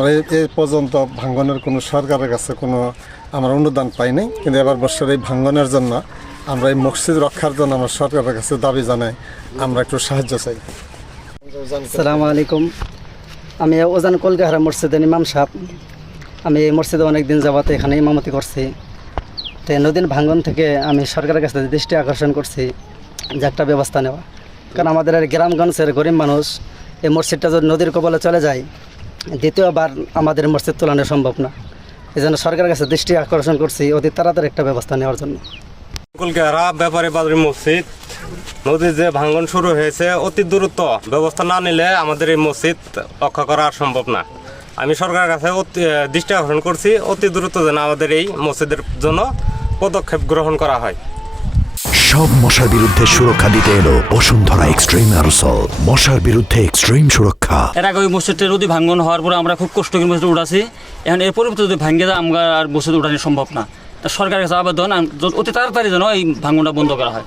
আমরা এই পর্যন্ত ভাঙ্গনের কোনো সরকারের কাছে কোনো আমরা অনুদান পাই নাই, কিন্তু এবার বছর এই ভাঙ্গনের জন্য আমরা এই মসজিদ রক্ষার জন্য আমরা সরকারের কাছে দাবি জানাই, আমরা একটু সাহায্য চাই। আসসালামু আলাইকুম। আমি ওজান কলকাহারা মসজিদের ইমাম সাহেব। আমি এই মসজিদে অনেকদিন যাবত এখানে ইমামতি করছি। তো নদীর ভাঙ্গন থেকে আমি সরকারের কাছে দৃষ্টি আকর্ষণ করছি যে একটা ব্যবস্থা নেওয়া, কারণ আমাদের গ্রামগঞ্জের গরিব মানুষ এই মসজিদটা যদি নদীর কবলে চলে যায়, দ্বিতীয়বার আমাদের মসজিদ তোলানো সম্ভব না। এই জন্য সরকারের কাছে দৃষ্টি আকর্ষণ করছি অতি তাড়াতাড়ি একটা ব্যবস্থা নেওয়ার জন্য। কলকাতা ব্যাপারী বাজার মসজিদ নদীর যে ভাঙ্গন শুরু হয়েছে, অতি দ্রুত ব্যবস্থা না নিলে আমাদের এই মসজিদ রক্ষা করা আর সম্ভব না। আমি সরকারের কাছে দৃষ্টি আকর্ষণ করছি অতি দ্রুত যেন আমাদের এই মসজিদের জন্য পদক্ষেপ গ্রহণ করা হয়। সব মশার বিরুদ্ধে সুরক্ষা দিতে এলো বসুন্ধরা এক্সট্রিম অ্যারোসল, মশার বিরুদ্ধে এক্সট্রিম সুরক্ষা। এর আগে ওই মসজিদটা নদী ভাঙ্গন হওয়ার পরে আমরা খুব কষ্ট করে মসজিদ উঠাছি। এখন এর পরিবর্তে যদি ভাঙ্গে যায় আমরা আর মসজিদ উঠানো সম্ভব না। তা সরকারের কাছে আবেদন অতি তাড়াতাড়ি যেন এই ভাঙ্গনটা বন্ধ করা হয়।